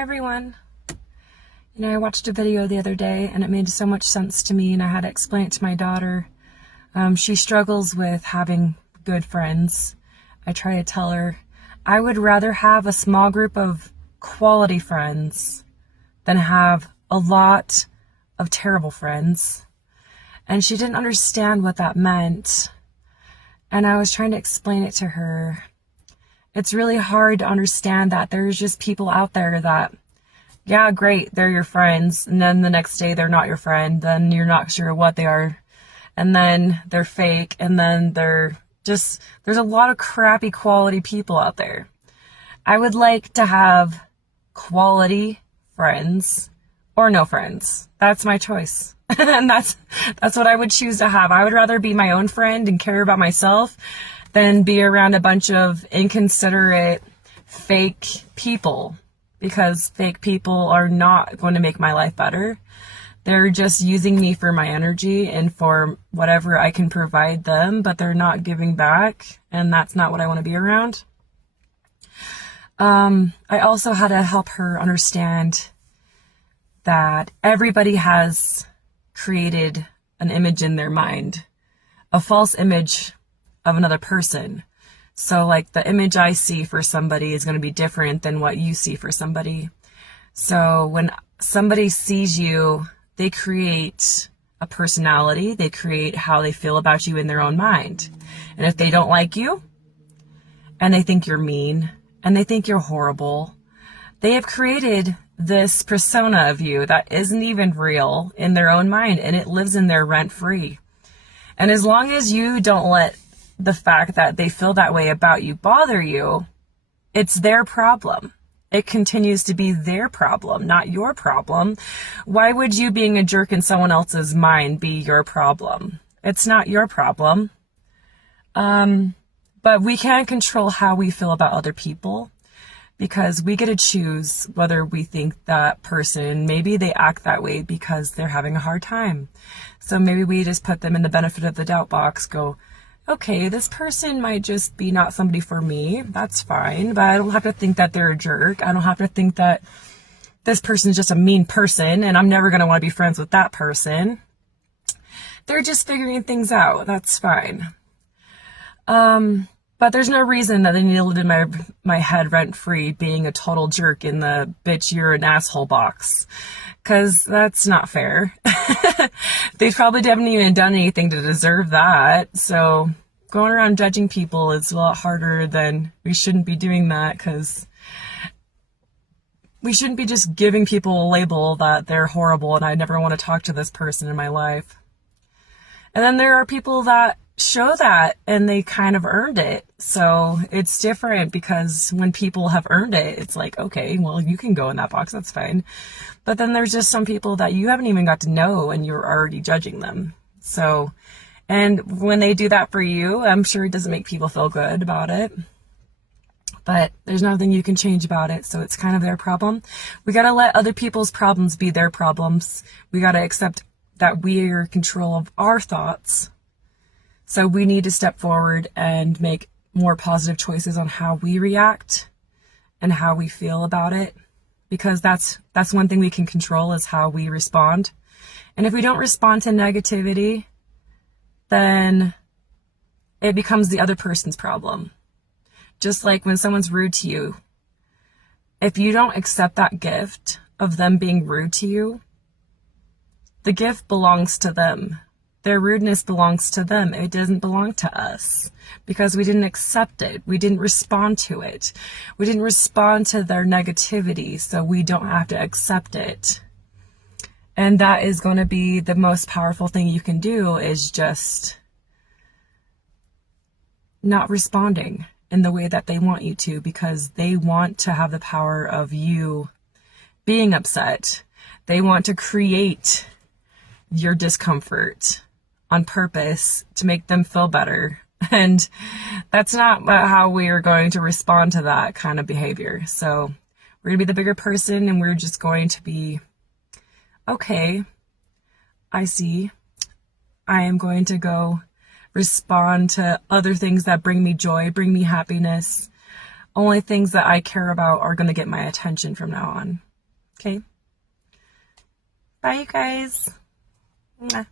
Hi everyone. I watched a video the other day and it made so much sense to me, and I had to explain it to my daughter. She struggles with having good friends. I try to tell her I would rather have a small group of quality friends than have a lot of terrible friends. And she didn't understand what that meant. And I was trying to explain it to her. It's really hard to understand that there's just people out there that, yeah, great, they're your friends, and then the next day they're not your friend, then you're not sure what they are, and then they're fake, and then there's a lot of crappy quality people out there. I would like to have quality friends or no friends. That's my choice. And that's what I would choose to have. I would rather be my own friend and care about myself than be around a bunch of inconsiderate, fake people, because fake people are not going to make my life better. They're just using me for my energy and for whatever I can provide them, but they're not giving back, and that's not what I want to be around. I also had to help her understand that everybody has created an image in their mind, a false image of another person. So like the image I see for somebody is going to be different than what you see for somebody. So when somebody sees you, they create a personality, they create how they feel about you in their own mind. And if they don't like you, and they think you're mean, and they think you're horrible, they have created this persona of you that isn't even real in their own mind, and it lives in there rent free. And as long as you don't let the fact that they feel that way about you bother you, it's their problem. It continues to be their problem, not your problem. Why would you being a jerk in someone else's mind be your problem? It's not your problem. But we can't control how we feel about other people, because we get to choose whether we think that person, maybe they act that way because they're having a hard time. So maybe we just put them in the benefit of the doubt box, go, okay, this person might just be not somebody for me. That's fine, but I don't have to think that they're a jerk. I don't have to think that this person's just a mean person and I'm never going to want to be friends with that person. They're just figuring things out. That's fine. But there's no reason that they need to live in my head rent free being a total jerk in the bitch, you're an asshole box. Cause that's not fair. They probably haven't even done anything to deserve that. So going around judging people is a lot harder than we shouldn't be doing that, because we shouldn't be just giving people a label that they're horrible and I never want to talk to this person in my life. And then there are people that show that and they kind of earned it. So it's different, because when people have earned it, it's like, okay, well, you can go in that box, that's fine. But then there's just some people that you haven't even got to know and you're already judging them. So, and when they do that for you, I'm sure it doesn't make people feel good about it, but there's nothing you can change about it. So it's kind of their problem. We got to let other people's problems be their problems. We got to accept that we're in control of our thoughts. So we need to step forward and make more positive choices on how we react and how we feel about it, because that's one thing we can control, is how we respond. And if we don't respond to negativity, then it becomes the other person's problem. Just like when someone's rude to you, if you don't accept that gift of them being rude to you, the gift belongs to them. Their rudeness belongs to them. It doesn't belong to us, because we didn't accept it. We didn't respond to it. We didn't respond to their negativity, so we don't have to accept it. And that is going to be the most powerful thing you can do, is just not responding in the way that they want you to, because they want to have the power of you being upset. They want to create your discomfort on purpose to make them feel better. And that's not how we are going to respond to that kind of behavior. So we're going to be the bigger person, and we're just going to be, okay, I see. I am going to go respond to other things that bring me joy, bring me happiness. Only things that I care about are going to get my attention from now on. Okay. Bye, you guys. Mwah.